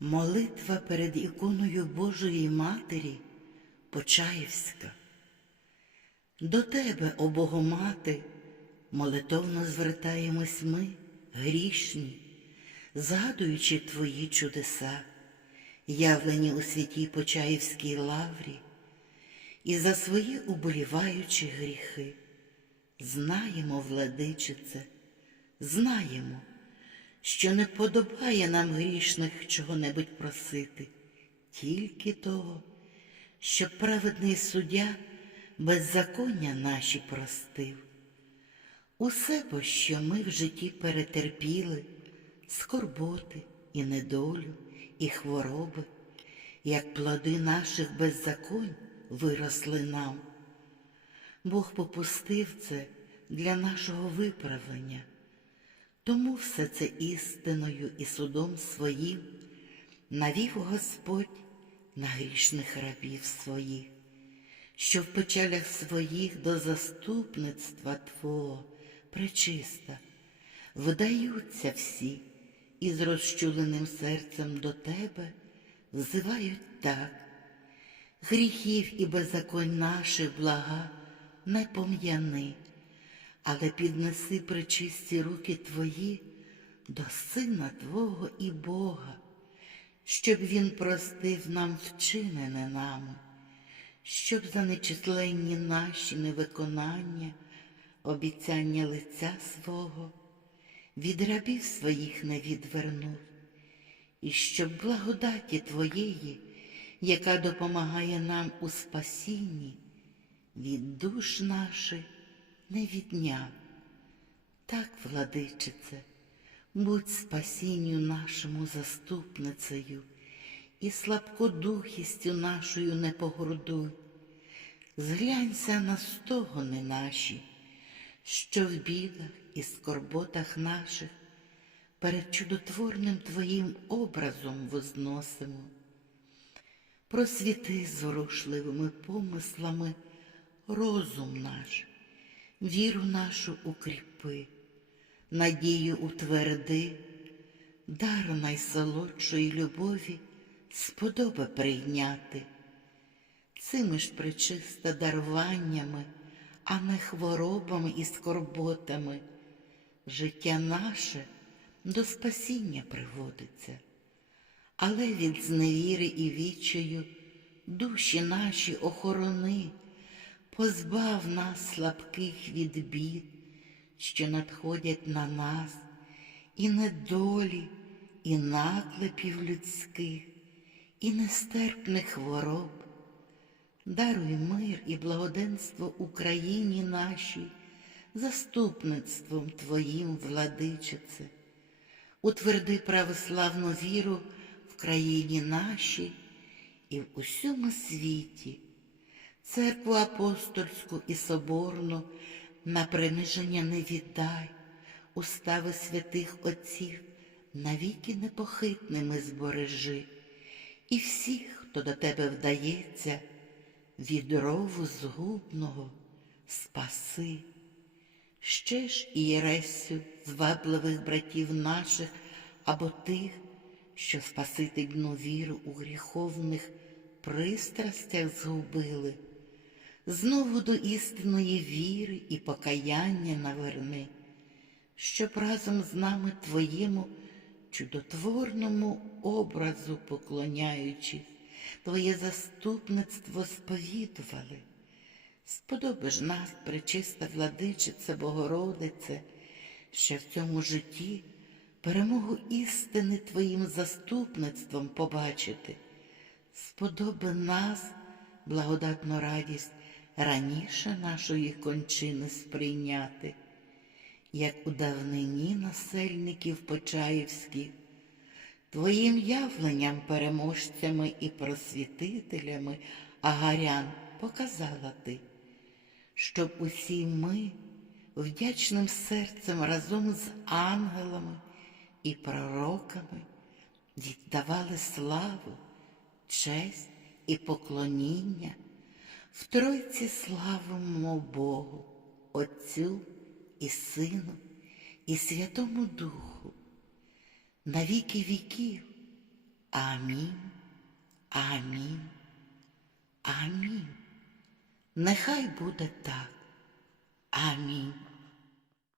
Молитва перед іконою Божої Матері Почаївська. До Тебе, о Богомати, молитовно звертаємось ми, грішні, згадуючи Твої чудеса, явлені у святій Почаївській лаврі, і за свої уболіваючі гріхи. Знаємо, владичице, знаємо, що не подобає нам грішних чого-небудь просити, тільки того, щоб праведний суддя беззаконня наші простив. Усе, бо що ми в житті перетерпіли, скорботи і недолю, і хвороби, як плоди наших беззаконь виросли нам. Бог попустив це для нашого виправлення. Тому все це істиною і судом своїм навів Господь на грішних рабів своїх, що в печалях своїх до заступництва Твого пречиста, вдаються всі і з розчуленим серцем до Тебе взивають так. Гріхів і беззаконь наших блага не пом'яни, але піднеси причисті руки Твої до Сина Твого і Бога, щоб Він простив нам вчинене нами, щоб за нечисленні наші невиконання, обіцяння лиця свого, від рабів своїх не відвернув, і щоб благодаті Твоєї, яка допомагає нам у спасінні, від душ наших не відняв. Так, владичице, будь спасінню нашому заступницею і слабкодухістю нашою не погордуй. Зглянься на стогони наші, що в бідах і скорботах наших перед чудотворним Твоїм образом возносимо. Просвіти зворушливими помислами розум наш, віру нашу укріпи, надію утверди, дар найсолодшої любові сподоби прийняти. Цими ж причиста даруваннями, а не хворобами і скорботами, життя наше до спасіння приводиться, але від зневіри і відчаю душі наші охорони позбав нас слабких від бід, що надходять на нас, і недолі, і наклепів людських, і нестерпних хвороб. Даруй мир і благоденство Україні нашій, заступництвом Твоїм, владичице, утверди православну віру в країні нашій і в усьому світі церкву апостольську і соборну на приниження не віддай, устави святих Отців навіки непохитними збережи, і всіх, хто до тебе вдається, від рову згубного спаси. Ще ж і Єресю, звабливих братів наших або тих, що спасительну віру у гріховних пристрастях згубили знову до істинної віри і покаяння наверни, щоб разом з нами Твоєму чудотворному образу поклоняючи, Твоє заступництво сповідували. Сподоби ж нас, пречиста владичице Богородице, ще в цьому житті перемогу істини Твоїм заступництвом побачити. Сподоби нас, благодатну радість, раніше нашої кончини сприйняти, як у давнині насельників Почаївських, Твоїм явленням переможцями і просвітителями агарян показала ти, щоб усі ми вдячним серцем разом з ангелами і пророками віддавали славу, честь і поклоніння в Тройці славимо Богу, Отцю і Сину, і Святому Духу, на віки віків. Амінь. Амінь. Амінь. Нехай буде так. Амінь.